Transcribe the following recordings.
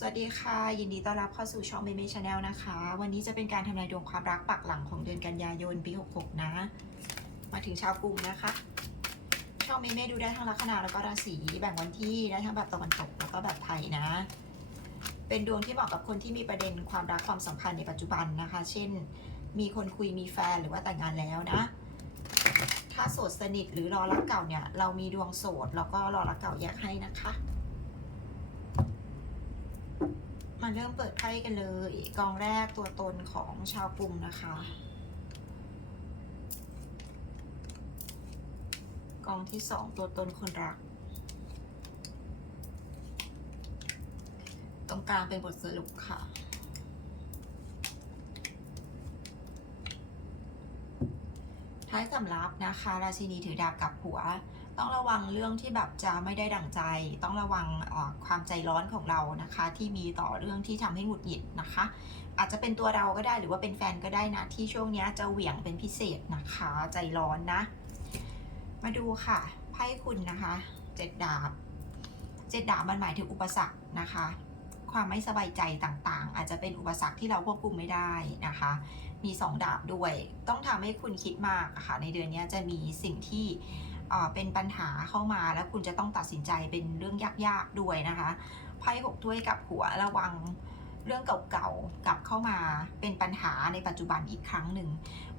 สวัสดีค่ะ ยินดีต้อนรับเข้าสู่ช่องเมเม่ชาแนลนะคะ วันนี้จะเป็นการทำนายดวงความรักปักหลังของเดือนกันยายนปี 66 นะ มาถึงชาวกรุงนะคะ ช่องเมเม่ดูได้ทั้งลัคนาแล้วก็ราศีแบ่งวันที่ได้ทั้งแบบตะวันตกแล้วก็แบบไทยนะ เป็นดวงที่เหมาะกับคนที่มีประเด็นความรักความสัมพันธ์ในปัจจุบันนะคะ เช่น มีคนคุยมีแฟนหรือว่าแต่งงานแล้วนะ ถ้าโสดสนิทหรือรอรักเก่าเนี่ยเรามีดวงโสดแล้วก็รอรักเก่าแยกให้นะคะ มาเริ่มเปิดไพ่กันเลย กองแรกตัวตนของชาวกรุงนะคะ กองที่สองตัวตนคนรัก ตรงกลางเป็นบทสรุปค่ะท้ายสำรับนะคะ ราชินีถือดาบกับหัว ต้องระวังเรื่องที่แบบจะไม่ได้ดั่งใจ ต้องระวังความใจร้อนของเรานะคะ ที่มีต่อเรื่องที่ทำให้หงุดหงิดนะคะ อาจจะเป็นตัวเราก็ได้หรือว่าเป็นแฟนก็ได้นะ ที่ช่วงนี้จะเหวี่ยงเป็นพิเศษนะคะ ใจร้อนนะ มาดูค่ะไพ่คุณนะคะเจ็ดดาบเจ็ดดาบมันหมายถึงอุปสรรคนะคะความไม่สบายใจต่างๆ อาจจะเป็นอุปสรรคที่เราควบคุมไม่ได้นะคะ มีสองดาบด้วย ต้องทำให้คุณคิดมากะค่ะ ในเดือนนี้จะมีสิ่งที่ เอ่อเป็นปัญหาเข้ามาแล้วคุณจะต้องตัดสินใจเป็นเรื่องยากๆด้วยนะคะไพ่หกถ้วยกับหัวระวังเรื่องเก่าๆกลับเข้ามาเป็นปัญหาในปัจจุบันอีกครั้งหนึ่ง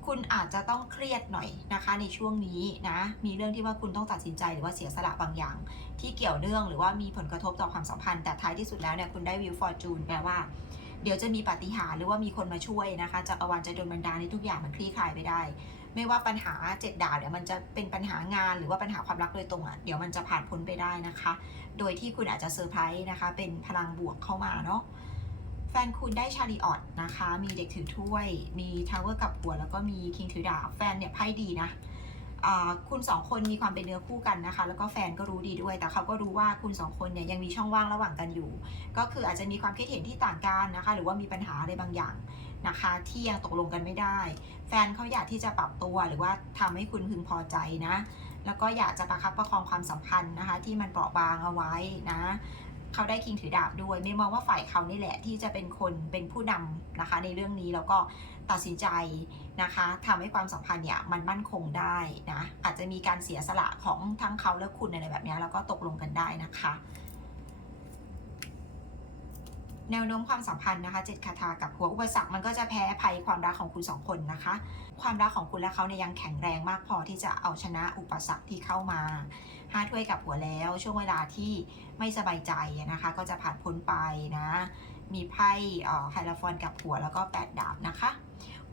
คุณอาจจะต้องเครียดหน่อยนะคะในช่วงนี้นะ มีเรื่องที่ว่าคุณต้องตัดสินใจหรือว่าเสียสละบางอย่าง ที่เกี่ยวเนื่องหรือว่ามีผลกระทบต่อความสัมพันธ์แต่ท้ายที่สุดแล้วเนี่ยคุณได้วิวฟอร์จูนแปลว่า เดี๋ยวจะมีปาฏิหาริย์หรือว่ามีคนมาช่วยนะคะจักรวาลจะโดนบันดาลให้ทุกอย่างมันคลี่คลายไปได้ ไม่ว่าปัญหาเจ็ดดาวเดี๋ยวมันจะเป็นปัญหางานหรือว่าปัญหาความรักโดยตรงอะเดี๋ยวมันจะผ่านพ้นไปได้นะคะ โดยที่คุณอาจจะเซอร์ไพรส์นะคะ เป็นพลังบวกเข้ามาเนาะแฟนคุณได้ชาริออตนะคะ มีเด็กถือถ้วย มีทาวเวอร์กับหัวแล้วก็มีคิงถือดาบแฟนเนี่ยไพ่ดีนะ คุณสองคนมีความเป็นเนื้อคู่กันนะคะ แล้วก็แฟนก็รู้ดีด้วย แต่เขาก็รู้ว่าคุณสองคนเนี่ยยังมีช่องว่างระหว่างกันอยู่ ก็คืออาจจะมีความคิดเห็นที่ต่างกันนะคะ หรือว่ามีปัญหาอะไรบางอย่างนะคะ ที่ยังตกลงกันไม่ได้ แฟนเขาอยากที่จะปรับตัวหรือว่าทำให้คุณพึงพอใจนะ แล้วก็อยากจะประคับประคองความสัมพันธ์นะคะ ที่มันเปราะบางเอาไว้นะเขาได้คิงถือดาบด้วย ไม่มองว่าฝ่ายเขานี่แหละที่จะเป็นคนเป็นผู้นำนะคะ ในเรื่องนี้แล้วก็ ตัดสินใจนะคะทำให้ความสัมพันธ์เนี่ยมันมั่นคงได้นะอาจจะมีการเสียสละของทั้งเขาและคุณอะไรแบบนี้แล้วก็ตกลงกันได้นะคะ แนวโน้มความสัมพันธ์นะคะเจ็ดคาถากับหัวอุปสรรคมันก็จะแพ้ภัยความรักของคุณสองคนนะคะ ความรักของคุณและเขาเนี่ยยังแข็งแรงมากพอที่จะเอาชนะอุปสรรคที่เข้ามาห้าถ้วยกับหัวแล้ว ช่วงเวลาที่ไม่สบายใจนะคะ ก็จะผ่านพ้นไปนะมีไพ่ไฮลาฟอนกับหัวแล้วก็แปดดาบนะคะ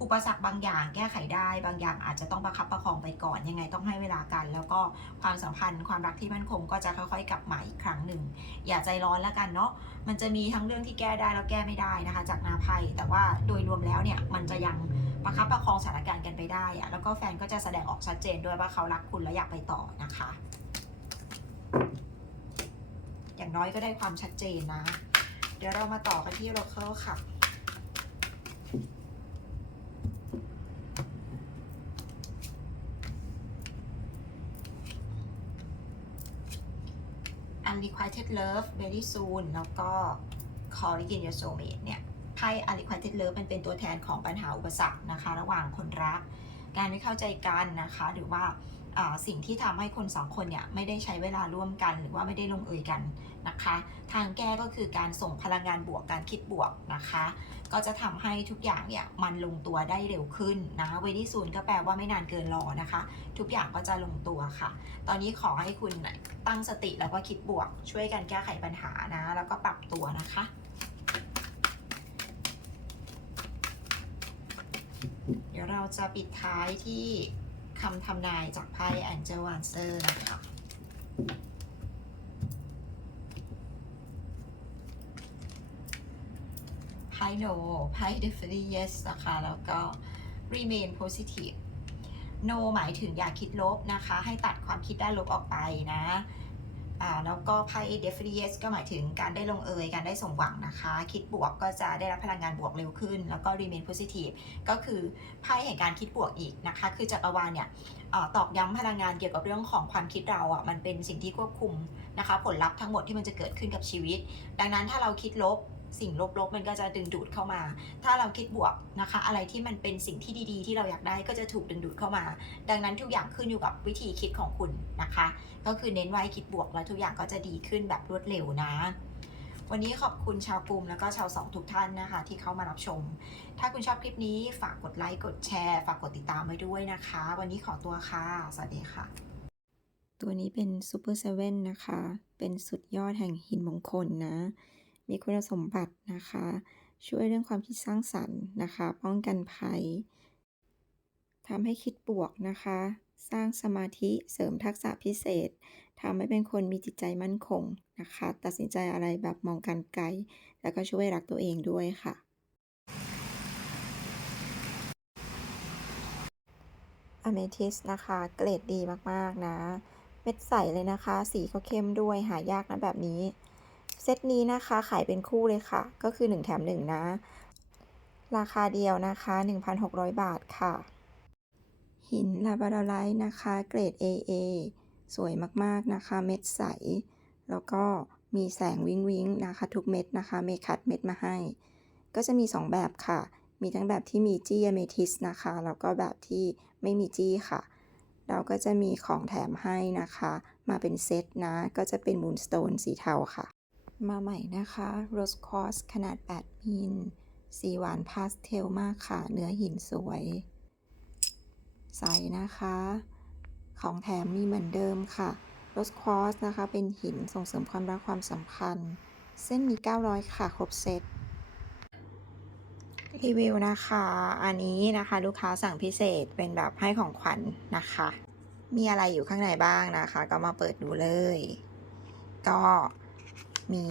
อุปสรรคบางอย่างแก้ไขได้ บางอย่างอาจจะต้องประคับประคองไปก่อน ยังไงต้องให้เวลากัน แล้วก็ความสัมพันธ์ความรักที่มั่นคงก็จะค่อยๆ กลับมาอีกครั้งหนึ่ง อย่าใจร้อนแล้วกันเนาะ มันจะมีทั้งเรื่องที่แก้ได้แล้วแก้ไม่ได้นะคะ จากนาภัย แต่ว่าโดยรวมแล้วเนี่ยมันจะยังประคับประคองสถานการณ์กันไปได้อะแล้วก็แฟนก็จะแสดงออกชัดเจนด้วยว่าเขารักคุณและอยากไปต่อนะคะ อย่างน้อยก็ได้ความชัดเจนนะ เดี๋ยวเรามาต่อกันที่โรเคิลค่ะ Unrequited Love Very Soon แล้วก็ Calling in Your Soulmate เนี่ยไพ่ Unrequited Love มันเป็นตัวแทนของปัญหาอุปสรรคนะคะ ระหว่างคนรัก การไม่เข้าใจกันนะคะ หรือว่าอ่าสิ่งที่ทำให้คนสองคนเนี่ยไม่ได้ใช้เวลาร่วมกัน หรือว่าไม่ได้ลงเอยกันนะคะ ทางแก้ก็คือการส่งพลังงานบวกการคิดบวกนะคะ ก็จะทำให้ทุกอย่างเนี่ยมันลงตัวได้เร็วขึ้นนะเวดี้ซูนก็แปลว่าไม่นานเกินรอนะคะ ทุกอย่างก็จะลงตัวค่ะ ตอนนี้ขอให้คุณตั้งสติแล้วก็คิดบวก ช่วยกันแก้ไขปัญหานะ แล้วก็ปรับตัวนะคะเดี๋ยวเราจะปิดท้ายที่คำทำนายจากไพ่ Angel Answer นะคะ ไพ่ No ไพ่ Definitely Yes นะคะแล้วก็ Remain Positive No หมายถึงอย่าคิดลบนะคะ ให้ตัดความคิดด้านลบออกไปนะอ่าแล้วก็ไพ่ Definitely Yes ก็หมายถึงการได้ลงเอยการได้สมหวังนะคะ คิดบวกก็จะได้รับพลังงานบวกเร็วขึ้น แล้วก็ Remain Positive ก็คือไพ่แห่งการคิดบวกอีกนะคะ คือจักรวาลเนี่ยอตอกย้ำพลังงานเกี่ยวกับเรื่องของความคิดเราอะมันเป็นสิ่งที่ควบคุมนะคะ ผลลัพธ์ทั้งหมดที่มันจะเกิดขึ้นกับชีวิต ดังนั้นถ้าเราคิดลบ สิ่งลบๆ มันก็จะดึงดูดเข้ามา ถ้าเราคิดบวกนะคะ อะไรที่มันเป็นสิ่งที่ดีๆ ที่เราอยากได้ก็จะถูกดึงดูดเข้ามา ดังนั้นทุกอย่างขึ้นอยู่กับวิธีคิดของคุณนะคะ ก็คือเน้นไว้คิดบวกแล้วทุกอย่างก็จะดีขึ้นแบบรวดเร็วนะวันนี้ขอบคุณชาวกลุ่มแล้วก็ชาวสองทุกท่านนะคะ ที่เข้ามารับชม ถ้าคุณชอบคลิปนี้ฝากกดไลค์กดแชร์ ฝากกดติดตามไว้ด้วยนะคะ วันนี้ขอตัวค่ะ สวัสดีค่ะ ตัวนี้เป็นซูเปอร์เซเว่นนะคะ เป็นสุดยอดแห่งหินมงคลนะ มีคุณสมบัตินะคะ ช่วยเรื่องความคิดสร้างสรรค์นะคะ ป้องกันภัยทำให้คิดบวกนะคะ สร้างสมาธิเสริมทักษะพิเศษทำให้เป็นคนมีจิตใจมั่นคงนะคะ ตัดสินใจอะไรแบบมองการไกล แล้วก็ช่วยรักตัวเองด้วยค่ะ อเมทิสนะคะ เกรดดีมาก ๆ นะ เม็ดใสเลยนะคะ สีก็เข้มด้วยหายากนะแบบนี้ เซตนี้นะคะขายเป็นคู่เลยค่ะ ก็คือ 1 แถม 1 นะ ราคาเดียวนะคะ 1,600 บาทค่ะ หินลาบาดไลท์นะคะ เกรด AA สวยมากๆนะคะ เม็ดใส แล้วก็มีแสงวิงวิงนะคะ ทุกเม็ดนะคะ เมคัดเม็ดมาให้ ก็จะมี 2 แบบค่ะ มีทั้งแบบที่มีจี้เมทิสนะคะ แล้วก็แบบที่ไม่มีจี้ค่ะ เราก็จะมีของแถมให้นะคะ มาเป็นเซตนะ ก็จะเป็นมูนสโตนสีเทาค่ะ มาใหม่นะคะ โรสคอสขนาด 8 มิล สีหวานพาสเทลมากค่ะ เนื้อหินสวย ใสนะคะ ของแถมมีเหมือนเดิมค่ะ โรสคอสนะคะ เป็นหินส่งเสริมความรักความสัมพันธ์ เส้นมี 900 ค่ะ ครบเซตรีวิวนะคะ อันนี้นะคะ ลูกค้าสั่งพิเศษเป็นแบบให้ของขวัญนะคะ มีอะไรอยู่ข้างในบ้างนะคะ ก็มาเปิดดูเลย ก็ มี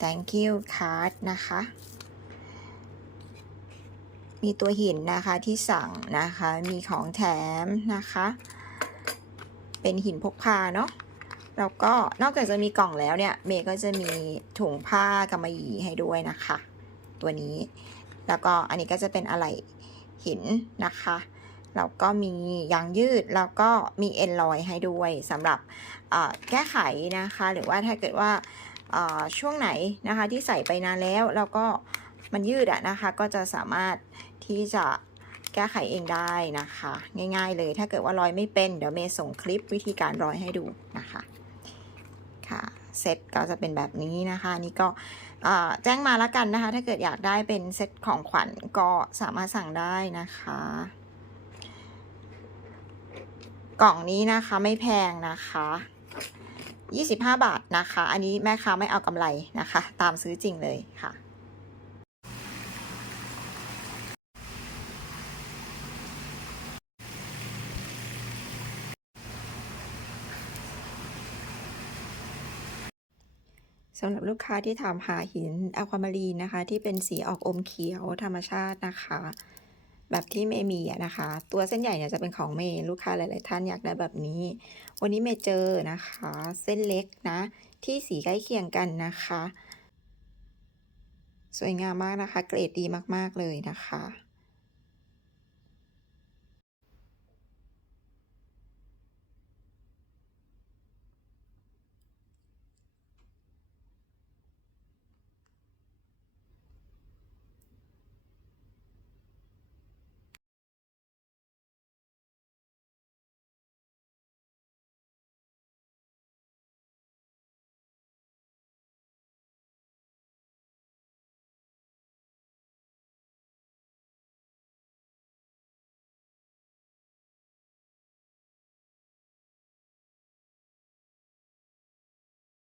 thank you card นะคะ มีตัวหินนะคะที่สั่งนะคะ มีของแถมนะคะ เป็นหินพกพาเนาะแล้วก็นอกจากจะมีกล่องแล้วเนี่ย เมย์ก็จะมีถุงผ้ากำมะหยี่ให้ด้วยนะคะ ตัวนี้ แล้วก็อันนี้ก็จะเป็นอะไหล่หินนะคะแล้วก็มียางยืดแล้วก็มีเอ็นลอยให้ด้วยสำหรับแก้ไขนะคะ หรือว่าถ้าเกิดว่า ช่วงไหนนะคะที่ใส่ไปนานแล้วแล้วก็มันยืดอะนะคะก็จะสามารถที่จะแก้ไขเองได้นะคะ ง่ายๆเลยถ้าเกิดว่าร้อยไม่เป็นเดี๋ยวเมย์ส่งคลิปวิธีการร้อยให้ดูนะคะค่ะเซตก็จะเป็นแบบนี้นะคะนี่ก็แจ้งมาแล้วกันนะคะ ถ้าเกิดอยากได้เป็นเซตของขวัญก็สามารถสั่งได้นะคะ กล่องนี้นะคะไม่แพงนะคะ 25 บาทนะคะ อันนี้แม่ค้าไม่เอากำไรนะคะ ตามซื้อจริงเลยค่ะ สำหรับลูกค้าที่ถามหาหินอะความารีนนะคะ ที่เป็นสีออกอมเขียวธรรมชาตินะคะ แบบที่เมย์มีนะคะ ตัวเส้นใหญ่เนี่ยจะเป็นของเมย์ลูกค้าหลาย ๆ ท่านอยากได้แบบนี้ วันนี้เมย์เจอนะคะ เส้นเล็กนะ ที่สีใกล้เคียงกันนะคะ สวยงามมากนะคะ เกรดดีมาก ๆ เลยนะคะ